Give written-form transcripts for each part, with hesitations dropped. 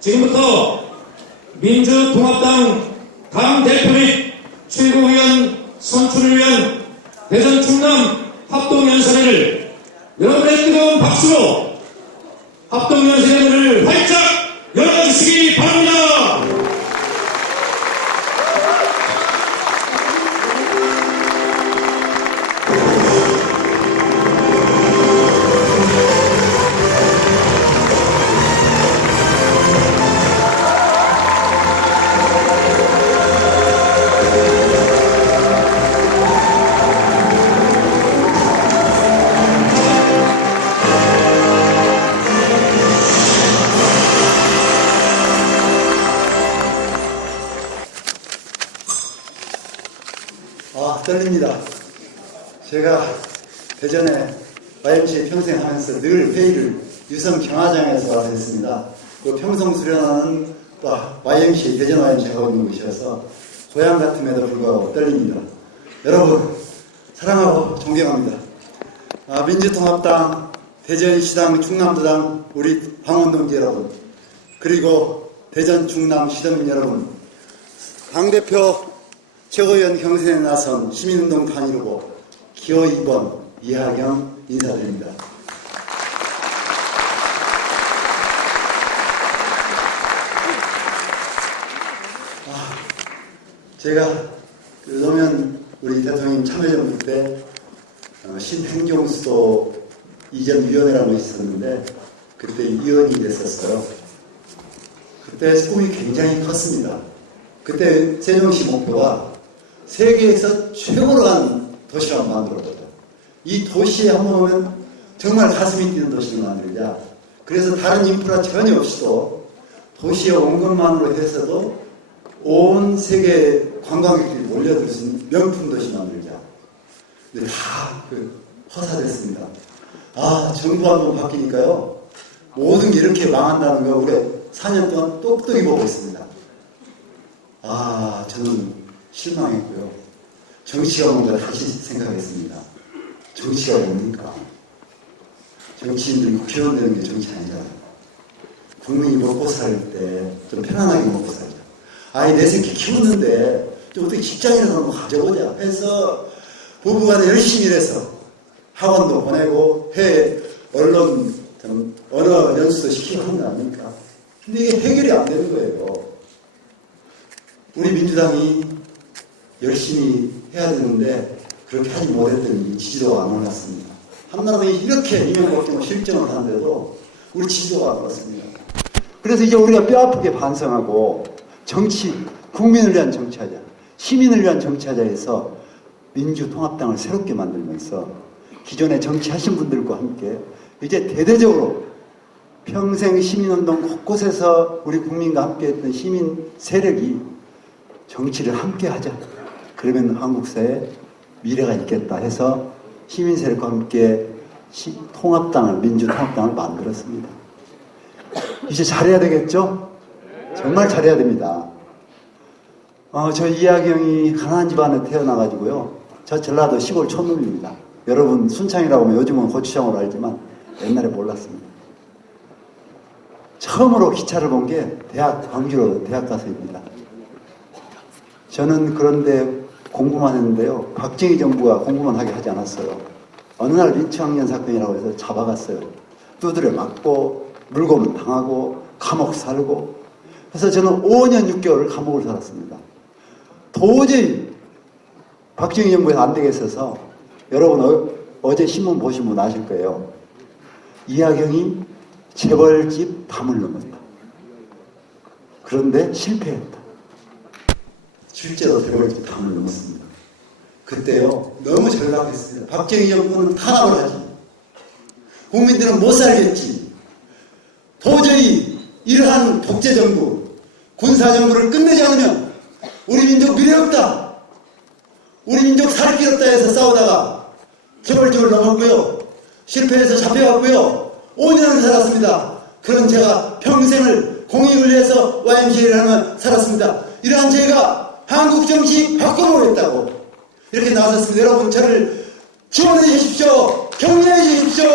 지금부터 민주통합당 당대표 및 최고위원 선출을 위한 대전 충남 합동연설회를 여러분의 뜨거운 박수로 합동연설회를 활짝 열어주시기 바랍니다. 떨립니다. 제가 대전에 YMCA 평생 하면서 늘 회의를 유성 경화장에서 와서 했습니다. 그 평성 수련하는 또 YMCA, 대전 YMCA 하고 있는 곳이어서 고향 같음에도 불구하고 떨립니다. 여러분, 사랑하고 존경합니다. 민주통합당, 대전시당, 충남도당, 우리 방원동지 여러분, 그리고 대전, 충남 시도민 여러분, 당대표 최고위원 경선에 나선 시민운동 단일후보 기호 2번 이하경 인사드립니다. 제가 노무현 우리 대통령 참여정부 때 신행정수도 이전위원회라는 것이 있었는데 그때 위원이 됐었어요. 그때 꿈이 굉장히 컸습니다. 그때 세종시 목표가 세계에서 최고로 간 도시라고 만들었거든요. 이 도시에 한번 오면 정말 가슴이 뛰는 도시를 만들자. 그래서 다른 인프라 전혀 없이도 도시에 온 것만으로 해서도 온 세계 관광객들이 몰려들 수 있는 명품 도시 만들자. 근데 다 허사됐습니다. 정부 한번 바뀌니까요. 모든 게 이렇게 망한다는 거 우리가 4년 동안 똑똑히 보고 있습니다. 저는 실망했고요. 정치가 뭔가 다시 생각했습니다. 정치가 뭡니까? 정치인들이 국회의원 되는 게 정치 아니잖아요. 국민이 먹고 살 때 좀 편안하게 먹고 살자. 내 새끼 키우는데 좀 어떻게 직장이라도 한번 가져보자 해서 부부간에 열심히 일해서 학원도 보내고 해외 언론 언어 연수도 시키고 하는 거 아닙니까? 근데 이게 해결이 안 되는 거예요. 우리 민주당이 열심히 해야 되는데 그렇게 하지 못했더니 지지도가 안 올랐습니다. 한나라당이 이렇게 이명박정부 실정을 하는데도 우리 지지도가 안 올랐습니다. 그래서 이제 우리가 뼈아프게 반성하고 국민을 위한 정치하자, 시민을 위한 정치하자 해서 민주통합당을 새롭게 만들면서 기존에 정치하신 분들과 함께 이제 대대적으로 평생 시민운동 곳곳에서 우리 국민과 함께 했던 시민 세력이 정치를 함께 하자. 그러면 한국 사회에 미래가 있겠다 해서 시민 세력과 함께 민주통합당을 만들었습니다. 이제 잘해야 되겠죠? 정말 잘해야 됩니다. 저 이하경이 가난한 집안에 태어나가지고요. 저 전라도 시골 촌놈입니다. 여러분 순창이라고 하면 요즘은 고추장으로 알지만 옛날에 몰랐습니다. 처음으로 기차를 본 게 광주로 대학 가서입니다. 저는 그런데 공부만 했는데요. 박정희 정부가 공부만 하게 하지 않았어요. 어느 날 민추학년 사건이라고 해서 잡아갔어요. 두드려 맞고 물고문 당하고 감옥 살고 그래서 저는 5년 6개월을 감옥을 살았습니다. 도저히 박정희 정부에서 안 되겠어서 여러분 어제 신문 보시면 아실 거예요. 이하경이 재벌집 담을 넘었다. 그런데 실패했다. 실제로 재벌집 담을 넘었습니다. 그때요 너무 절박했습니다. 박정희 정부는 탄압을 하지. 국민들은 못 살겠지. 도저히 이러한 독재정부, 군사정부를 끝내지 않으면 우리 민족 미래 없다. 우리 민족 살 길 없다 해서 싸우다가 재벌집을 넘었고요. 실패해서 잡혀갔고요. 5년을 살았습니다. 그런 제가 평생을 공익을 위해서 YMCA를 하면 살았습니다. 이러한 제가 한국 정치 바꿔보겠다고 이렇게 나섰습니다. 여러분 저를 지원해 주십시오. 격려해 주십시오.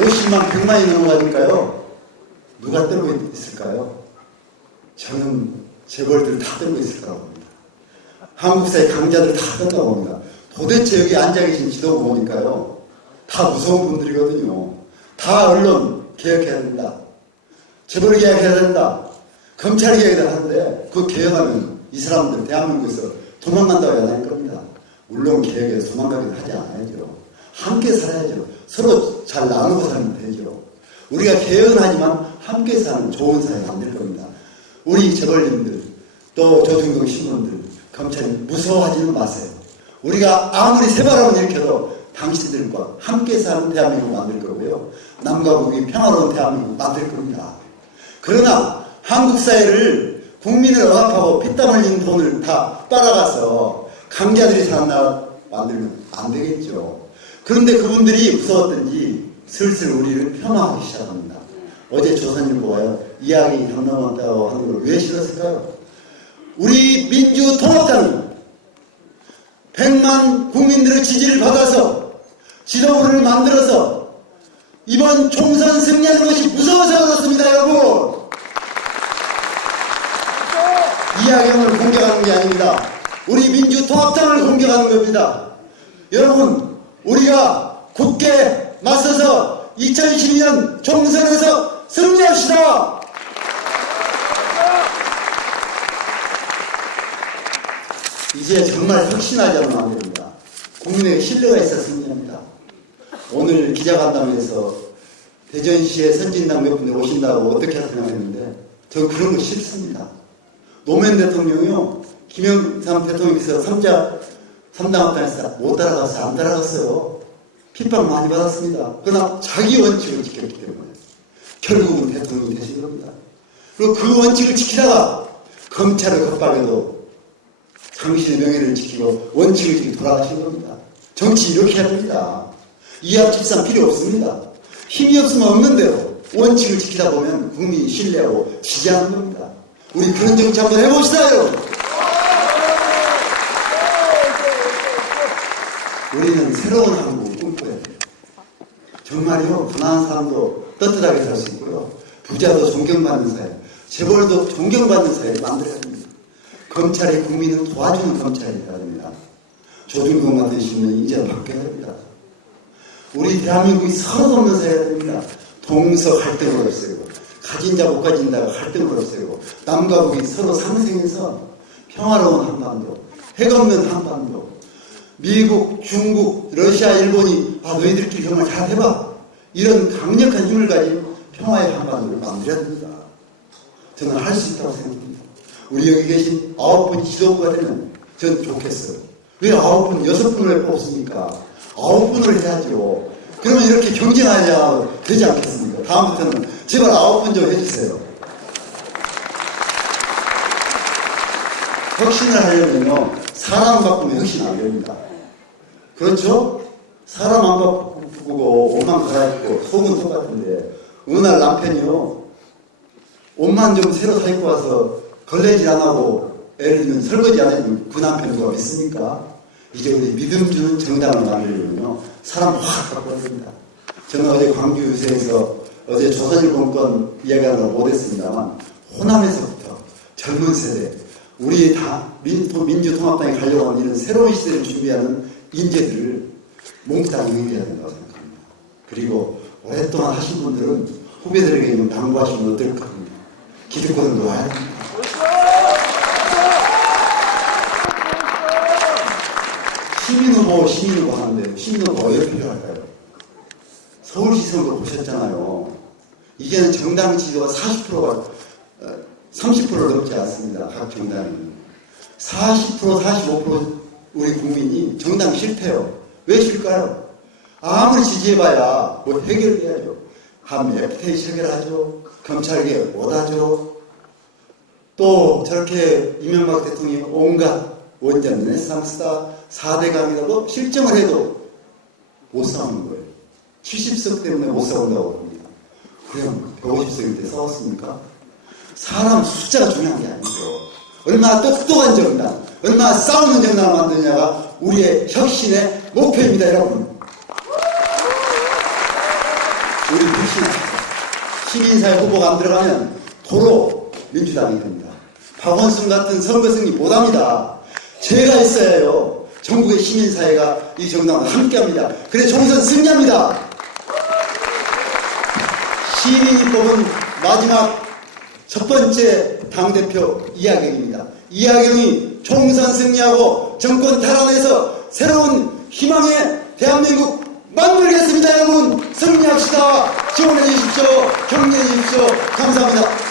50 50만, 100만이 넘어가니까요. 누가 떨고 있을까요? 저는 재벌들 다 떨고 있을 거라고 봅니다. 한국사의 강자들 다 떴다고 봅니다. 도대체 여기 앉아 계신 지도부 보니까요. 다 무서운 분들이거든요. 다 언론 개혁해야 된다. 재벌 개혁해야 된다. 검찰 개혁을 하는데 그 개혁하면 이 사람들 대한민국에서 도망간다고 해야 할 겁니다. 물론 개혁에서 도망가기도 하지 않아야죠. 함께 살아야죠. 서로 잘 나누고 살면 되죠. 우리가 개혁은 하지만 함께 사는 좋은 사회 만들 겁니다. 우리 재벌님들 또 조중동 신문들 검찰이 무서워하지는 마세요. 우리가 아무리 새바람을 일으켜도 당신들과 함께 사는 대한민국 만들 거고요. 남과 북이 평화로운 대한민국 만들 겁니다. 그러나 한국 사회를 국민을 억압하고 피땀 흘린 돈을 다 빨아가서 강자들이 사는 나라 만들면 안 되겠죠. 그런데 그분들이 무서웠던지 슬슬 우리를 폄하하기 시작합니다. 어제 조선일보가요. 이야기 당 넘었다고 하는 걸 왜 싫었을까요? 우리 민주통합당이 100만 국민들의 지지를 받아서 지도부를 만들어서 이번 총선 승리하는 것이 무서워서 그렇습니다, 여러분. 이야기를 공격하는 게 아닙니다. 우리 민주통합당을 공격하는 겁니다. 여러분, 우리가 굳게 맞서서 2012년 총선에서 승리합시다. 이제 정말 혁신하지 않으면 안 됩니다. 국민에게 신뢰가 있어야 승리합니다. 오늘 기자간담회에서 대전시에 선진당 몇 분들 오신다고 어떻게 생각했는데 저 그런 거 싫습니다. 노무현 대통령이요. 김영삼 대통령께서 3당 합당에서 못 따라갔어요. 안 따라갔어요. 핍박 많이 받았습니다. 그러나 자기 원칙을 지켰기 때문에 결국은 대통령이 되신 겁니다. 그리고 그 원칙을 지키다가 검찰을 겁박해도 당신의 명예를 지키고 원칙을 지키고 돌아가신 겁니다. 정치 이렇게 해야 됩니다. 이합집산 필요 없습니다. 힘이 없으면 없는데요. 원칙을 지키다 보면 국민이 신뢰하고 지지하는 겁니다. 우리 그런 정치 한번 해봅시다요. 우리는 새로운 한국을 꿈꿔야 돼요. 정말요. 가난한 사람도 떳떳하게 살 수 있고요. 부자도 존경받는 사회, 재벌도 존경받는 사회를 만들어야 됩니다. 검찰이 국민을 도와주는 검찰이 돼야 됩니다. 조중동 같은 신문이 이제 바뀌어야 됩니다. 우리 대한민국이 서로 돕는 사회가 됩니다. 동서 갈등을 없애고 가진 자 못 가진 자가 갈등을 없애고 남과 북이 서로 상생해서 평화로운 한반도, 핵 없는 한반도, 미국, 중국, 러시아, 일본이 너희들끼리 정말 잘 해봐. 이런 강력한 힘을 가진 평화의 한반도를 만들어야 됩니다. 저는 할 수 있다고 생각합니다. 우리 여기 계신 9분 지도부가 되면 전 좋겠어요. 왜 9분, 6분을 뽑습니까? 9분을 해야죠. 그러면 이렇게 경쟁하자 되지 않겠습니까? 다음부터는 제발 9분 좀 해주세요. 혁신을 하려면요, 사람 바꾸면 혁신 안 됩니다. 그렇죠? 사람 안 바꾸고 옷만 갈아입고 속은 똑같은데 어느 날 남편이요, 옷만 좀 새로 사 입고 와서 걸레질 안 하고 예를 들면 설거지 안 해주면 그 남편 누가 믿습니까? 이제 우리 믿음 주는 정당을 만들려면요, 사람 확 바꿔야 됩니다. 저는 어제 광주 유세에서 어제 조선일본권 이야기하는 걸 못했습니다만 호남에서부터 젊은 세대, 우리 다 민주통합당에 가려고 하는 이런 새로운 시대를 준비하는 인재들을 몽땅 영입해야 된다고 생각합니다. 그리고 오랫동안 하신 분들은 후배들에게 좀 당부하시면 어떨까 합니다. 기득권을 놓아야 됩니다. 시민 후보 하는데 시민 후보 왜 필요할까요? 서울시선거 보셨잖아요. 이제는 정당 지지도가 40%가 30%를 넘지 않습니다. 각 정당은 40%, 45% 우리 국민이 정당 싫대요. 왜 싫을까요? 아무리 지지해봐야 뭐 해결해야죠. 한미 FTA 체결하죠. 검찰개혁 못하죠. 또 저렇게 이명박 대통령이 온갖 원전 르네상스다 4대 강이다 뭐 실정을 해도 못 싸우는 거예요. 70석 때문에 못 싸운다고 합니다. 그럼 150석일 때 싸웠습니까? 사람 숫자가 중요한 게 아니죠. 얼마나 똑똑한 정당, 얼마나 싸우는 정당을 만드냐가 우리의 혁신의 목표입니다, 여러분. 우리 시민사회 후보가 안 들어가면 도로 민주당이 됩니다. 박원순 같은 선거 승리 못합니다. 제가 있어야요. 전국의 시민사회가 이 정당과 함께합니다. 그래 총선 승리합니다. 시민이 뽑은 마지막 첫 번째 당대표 이하경입니다. 이하경이 총선 승리하고 정권 탈환해서 새로운 희망의 대한민국 만들겠습니다. 여러분 승리합시다. 지원해 주십시오. 격려해 주십시오. 감사합니다.